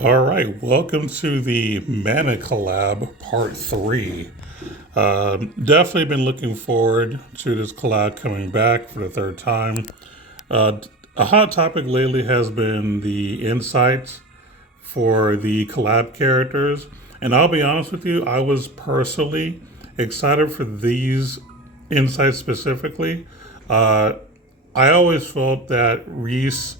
All right, welcome to the Mana Collab Part 3. Definitely been looking forward to this collab coming back for the third time. Uh, a hot topic lately has been the insights for the collab characters. And I'll be honest with you, I was personally excited for these insights specifically. Uh, I always felt that Reese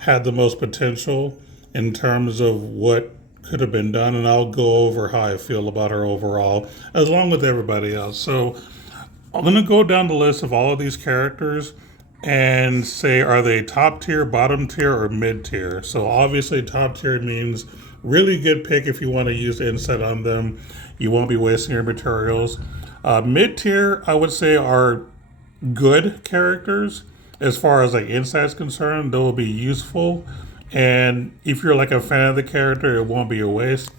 had the most potential in terms of what could have been done, and I'll go over how I feel about her overall, as long with everybody else. So I'm gonna go down the list of all of these characters and say, are they top tier, bottom tier, or mid tier? So obviously, top tier means really good pick if you want to use insight on them. You won't be wasting your materials. Mid tier, I would say, are good characters as far as like insight's concerned. They will be useful, and if you're like a fan of the character, it won't be a waste.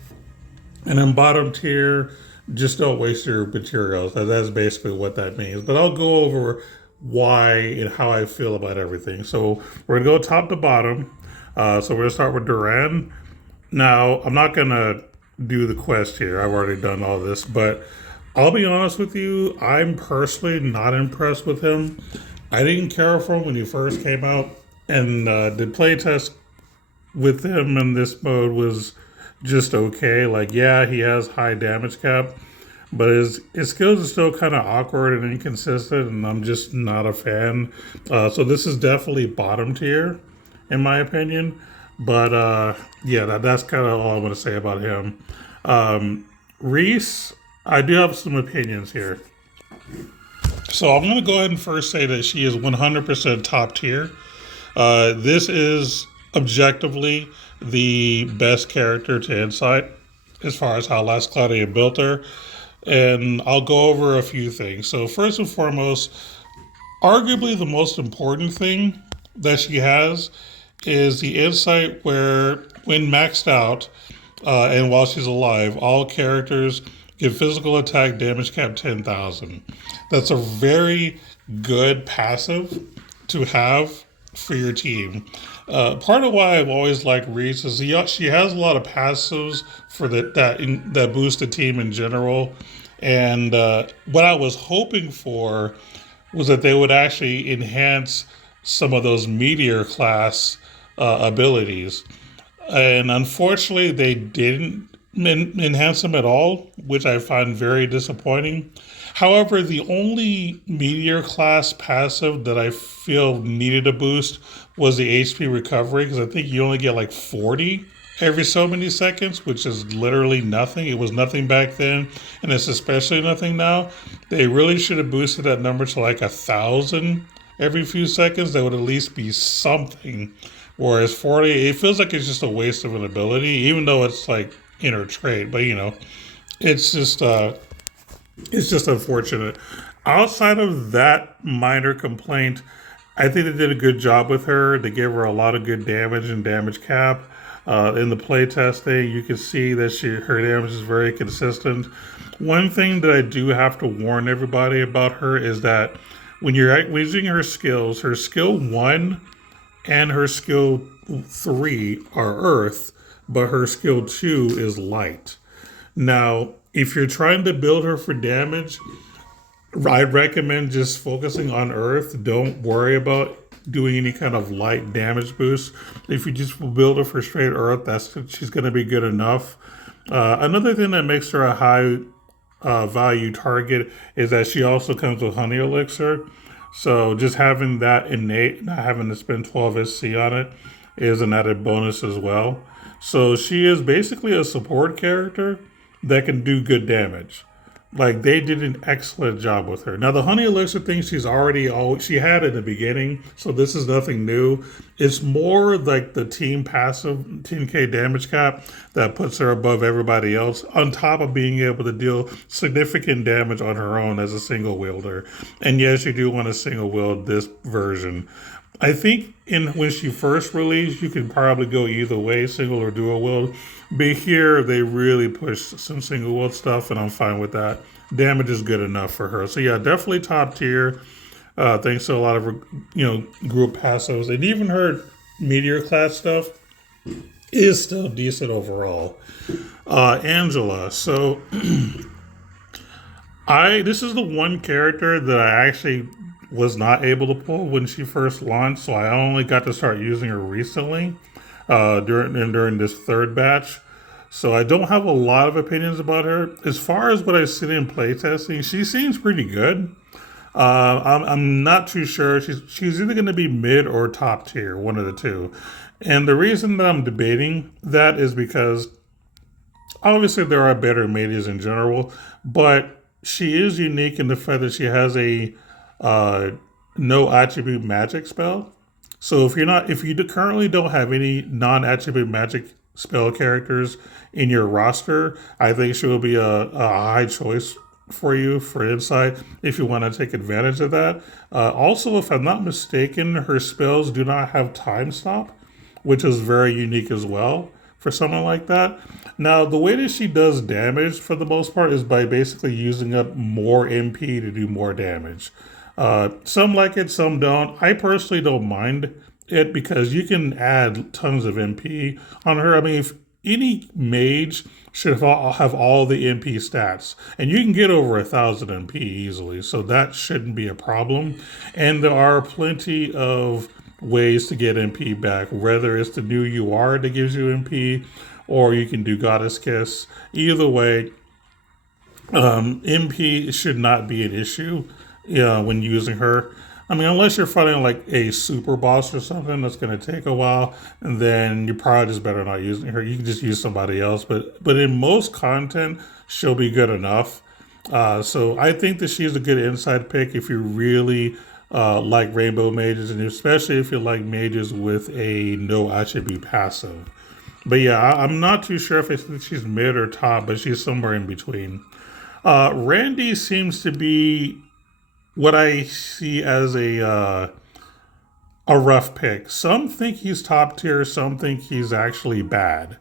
And then bottom tier, just don't waste your materials. That's basically what that means. But I'll go over why and how I feel about everything. So we're gonna go top to bottom. So we're gonna start with Duran. Now I'm not gonna do the quest here. I've already done all this, but I'll be honest with you. I'm personally not impressed with him. I didn't care for him when he first came out, and the playtest with him in this mode was just okay. Like, yeah, he has high damage cap, but his skills are still kind of awkward and inconsistent, and I'm just not a fan. So this is definitely bottom tier, in my opinion. But yeah, that's kind of all I want to say about him. Reese, I do have some opinions here. So I'm going to go ahead and first say that she is 100% top tier. This is objectively the best character to Insight as far as how Last Cloudia built her. And I'll go over a few things. So, first and foremost, arguably the most important thing that she has is the insight where, when maxed out and while she's alive, all characters get physical attack damage cap 10,000. That's a very good passive to have for your team. Part of why I've always liked Reese is she has a lot of passives for that boost the team in general. And what I was hoping for was that they would actually enhance some of those meteor class abilities. And unfortunately, they didn't enhance them at all, which I find very disappointing. However, the only meteor class passive that I feel needed a boost was the HP recovery, because I think you only get like 40 every so many seconds, which is literally nothing. It was nothing back then, and it's especially nothing now. They really should have boosted that number to like 1,000 every few seconds. That would at least be something. Whereas 40, it feels like it's just a waste of an ability, even though it's like inner trait. But it's just unfortunate. Outside of that minor complaint, I think they did a good job with her. They gave her a lot of good damage and damage cap. In the play testing, you can see that her damage is very consistent. One thing that I do have to warn everybody about her is that when you're using her skill 1 and her skill 3 are earth, but her skill 2 is light. Now, if you're trying to build her for damage, I'd recommend just focusing on earth. Don't worry about doing any kind of light damage boost. If you just build her for straight earth, she's going to be good enough. Another thing that makes her a high value target is that she also comes with honey elixir. So just having that innate, not having to spend 12 SC on it, is an added bonus as well. So she is basically a support character that can do good damage. Like, they did an excellent job with her. Now the honey elixir thing she had in the beginning, so this is nothing new. It's more like the team passive 10k damage cap that puts her above everybody else, on top of being able to deal significant damage on her own as a single wielder. And yes, you do want to single wield this version. I think when she first released, you could probably go either way, single or dual wield. But here they really pushed some single wield stuff, and I'm fine with that. Damage is good enough for her. So yeah, definitely top tier. Thanks to a lot of group passives, and even her meteor class stuff is still decent overall. Angela. So this is the one character that I actually was not able to pull when she first launched, so I only got to start using her recently during this third batch. So I don't have a lot of opinions about her. As far as what I've seen in playtesting, she seems pretty good. I'm not too sure. She's either going to be mid or top tier, one of the two. And the reason that I'm debating that is because obviously there are better mages in general, but she is unique in the fact that she has a uh, no attribute magic spell. So if you currently don't have any non-attribute magic spell characters in your roster, I think she will be a high choice for you for insight if you want to take advantage of that. Also, if I'm not mistaken, her spells do not have time stop, which is very unique as well for someone like that. Now, the way that she does damage for the most part is by basically using up more MP to do more damage. Some like it, some don't. I personally don't mind it because you can add tons of MP on her. I mean, if any mage should have all the MP stats, and you can get over 1,000 MP easily, so that shouldn't be a problem. And there are plenty of ways to get MP back, whether it's the new UR that gives you MP, or you can do Goddess Kiss. Either way, MP should not be an issue when using her. I mean, unless you're fighting like a super boss or something that's going to take a while, and then you probably just better not using her. You can just use somebody else. But in most content, she'll be good enough. So I think that she's a good inside pick if you really like rainbow mages, and especially if you like mages with a no attribute passive. But yeah, I'm not too sure if she's mid or top, but she's somewhere in between. Randy seems to be what I see as a rough pick. Some think he's top tier, some think he's actually bad.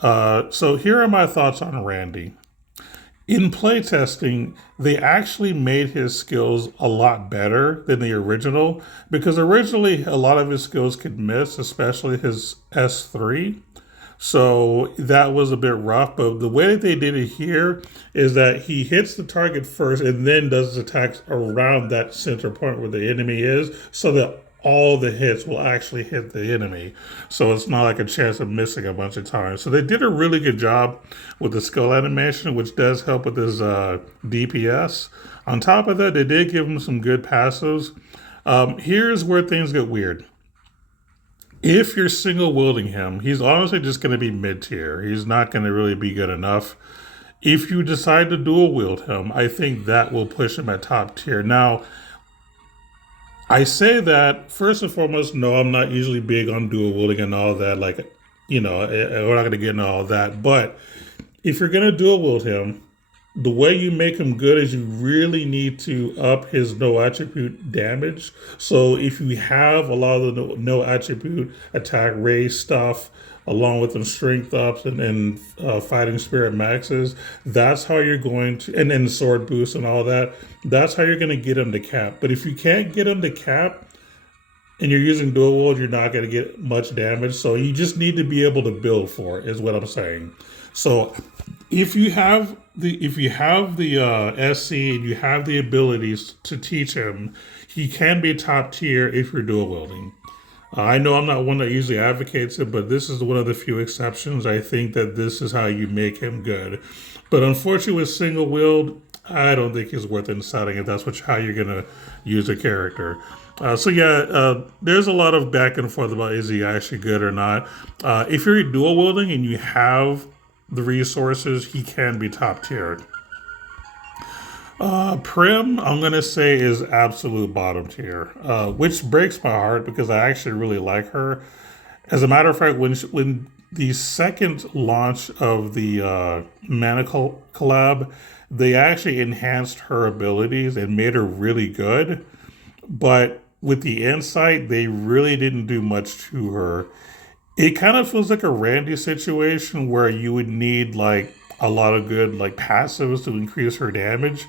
So here are my thoughts on Randy. In playtesting, they actually made his skills a lot better than the original because originally a lot of his skills could miss, especially his S3. So that was a bit rough, but the way that they did it here is that he hits the target first and then does his attacks around that center point where the enemy is so that all the hits will actually hit the enemy. So it's not like a chance of missing a bunch of times. So they did a really good job with the skull animation, which does help with his DPS. On top of that, they did give him some good passives. Here's where things get weird. If you're single wielding him, he's honestly just going to be mid tier. He's not going to really be good enough. If you decide to dual wield him, I think that will push him at top tier. Now, I say that first and foremost, no, I'm not usually big on dual wielding and all that. Like, we're not going to get into all that. But if you're going to dual wield him, the way you make him good is you really need to up his no attribute damage. So if you have a lot of the no attribute attack raise stuff along with them strength ups and fighting spirit maxes, that's how you're going to, and then sword boost and all that, that's how you're going to get him to cap. But if you can't get him to cap and you're using dual wield, you're not going to get much damage. So you just need to be able to build for it, is what I'm saying. So if you have the SC and you have the abilities to teach him, he can be top tier if you're dual wielding. I know I'm not one that usually advocates it, but this is one of the few exceptions. I think that this is how you make him good. But unfortunately, with single wield, I don't think he's worth inciting if that's how you're gonna use a character. There's a lot of back and forth about is he actually good or not. If you're dual wielding and you have the resources, he can be top tier. Prim, I'm gonna say is absolute bottom tier, which breaks my heart because I actually really like her. As a matter of fact, when the second launch of the Mana collab, they actually enhanced her abilities and made her really good. But with the insight, they really didn't do much to her. It kind of feels like a Randy situation where you would need like a lot of good like passives to increase her damage.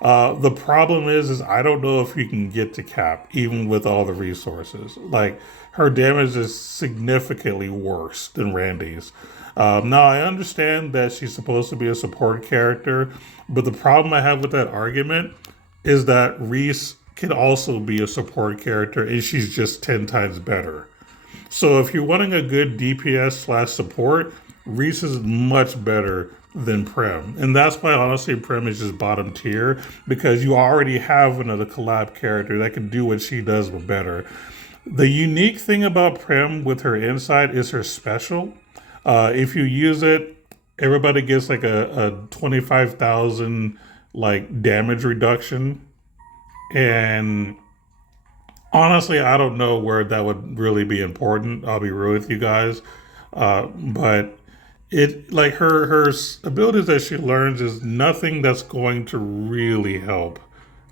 The problem is I don't know if you can get to Cap even with all the resources. Like her damage is significantly worse than Randy's. Now I understand that she's supposed to be a support character, but the problem I have with that argument is that Reese can also be a support character, and she's just 10 times better. So if you're wanting a good DPS slash support, Reese is much better than Prem. And that's why honestly Prem is just bottom tier because you already have another collab character that can do what she does but better. The unique thing about Prem with her insight is her special. If you use it, everybody gets like a 25,000 like damage reduction. And honestly, I don't know where that would really be important. I'll be real with you guys. But it like her abilities that she learns is nothing that's going to really help.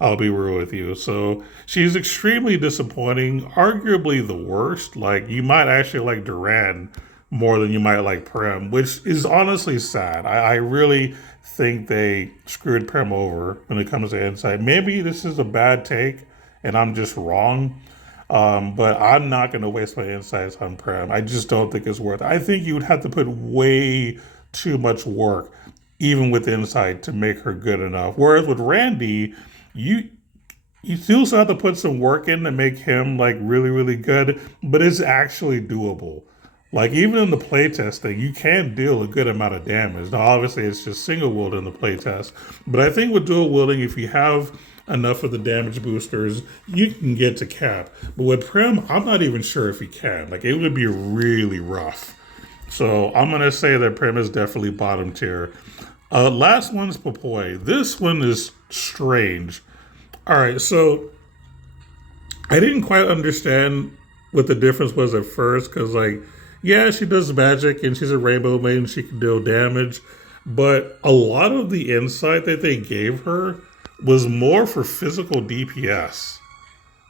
I'll be real with you. So she's extremely disappointing, arguably the worst. Like you might actually like Duran more than you might like Prem, which is honestly sad. I really think they screwed Prem over when it comes to insight. Maybe this is a bad take and I'm just wrong. But I'm not going to waste my insights on Prem. I just don't think it's worth it. I think you would have to put way too much work, even with insight, to make her good enough. Whereas with Randy, you you still have to put some work in to make him like really, really good, but it's actually doable. Like even in the playtesting, you can deal a good amount of damage. Now, obviously, it's just single wield in the playtest, but I think with dual wielding, if you have enough of the damage boosters, you can get to cap. But with Prim, I'm not even sure if he can. Like it would be really rough. So I'm gonna say that Prim is definitely bottom tier. Last one's Papoy. This one is strange. All right, so I didn't quite understand what the difference was at first because, like, yeah, she does magic and she's a rainbow maiden, she can deal damage, but a lot of the insight that they gave her was more for physical DPS.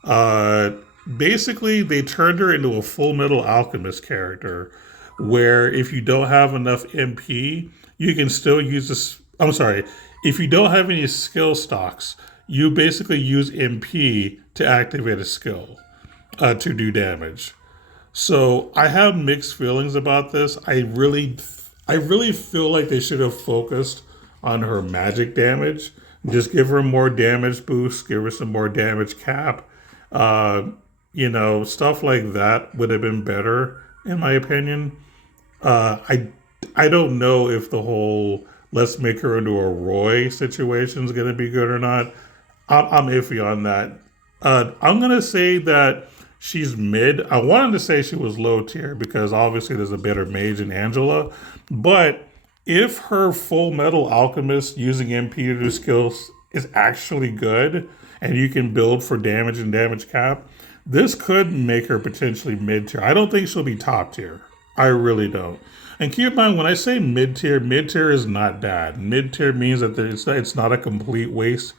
Uh, Basically, they turned her into a Full Metal Alchemist character where if you don't have enough MP, you can still use this. I'm sorry, if you don't have any skill stocks, you basically use MP to activate a skill to do damage. So I have mixed feelings about this. I really feel like they should have focused on her magic damage. Just give her more damage boost, give her some more damage cap. Uh, Stuff like that would have been better, in my opinion. I don't know if the whole let's make her into a Roy situation is going to be good or not. I'm iffy on that. I'm gonna say that she's mid. I wanted to say she was low tier because obviously there's a better mage in Angela, but if her Full Metal Alchemist using MP to do skills is actually good, and you can build for damage and damage cap, this could make her potentially mid tier. I don't think she'll be top tier. I really don't. And keep in mind, when I say mid tier is not bad. Mid tier means that it's not a complete waste.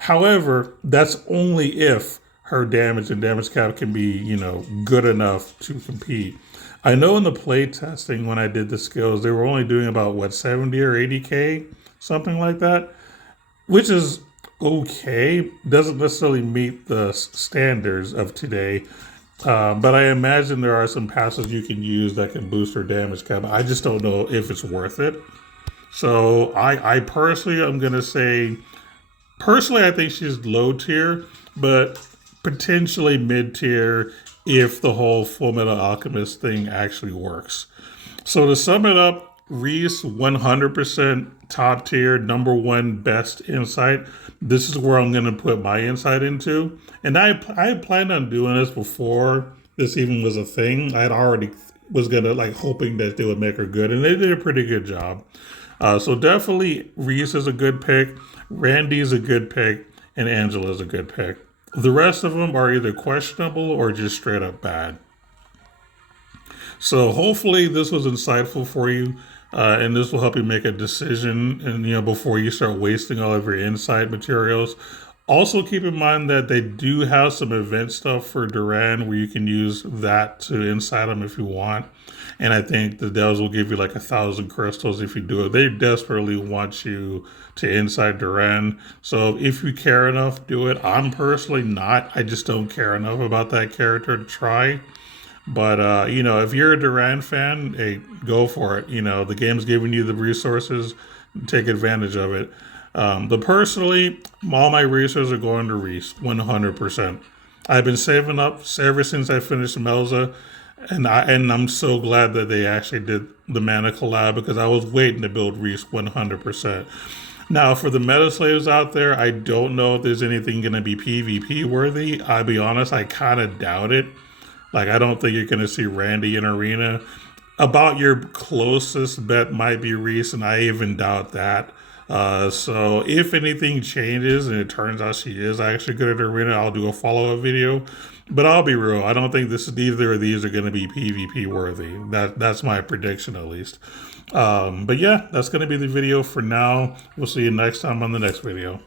However, that's only if her damage and damage cap can be, good enough to compete. I know in the play testing when I did the skills, they were only doing about 70 or 80k, something like that, which is okay. Doesn't necessarily meet the standards of today. But I imagine there are some passes you can use that can boost her damage cap. I just don't know if it's worth it. So I personally, I'm going to say, personally, I think she's low tier, but potentially mid tier if the whole Full Metal Alchemist thing actually works. So to sum it up, Reese 100% top tier, number one best insight. This is where I'm going to put my insight into. And I planned on doing this before this even was a thing. I had already was going to like hoping that they would make her good, and they did a pretty good job. So definitely Reese is a good pick, Randy's a good pick, and Angela's a good pick. The rest of them are either questionable or just straight up bad. So hopefully this was insightful for you, and this will help you make a decision. And before you start wasting all of your insight materials. Also keep in mind that they do have some event stuff for Duran where you can use that to insight them if you want. And I think the devs will give you like 1,000 crystals if you do it. They desperately want you to inside Duran. So if you care enough, do it. I'm personally not. I just don't care enough about that character to try. But you know, if you're a Duran fan, hey, go for it. You know, the game's giving you the resources, take advantage of it. But personally, all my resources are going to Reese, 100%. I've been saving up ever since I finished Melza, and I'm so glad that they actually did the Mana collab because I was waiting to build Reese 100%. Now, for the meta slaves out there, I don't know if there's anything going to be PvP worthy. I'll be honest, I kind of doubt it. Like, I don't think you're going to see Randy in Arena. About your closest bet might be Reese, and I even doubt that. So if anything changes and it turns out she is actually good at Arena, I'll do a follow-up video. But I'll be real, I don't think either of these are going to be PvP worthy. That's my prediction at least. But yeah, that's going to be the video for now. We'll see you next time on the next video.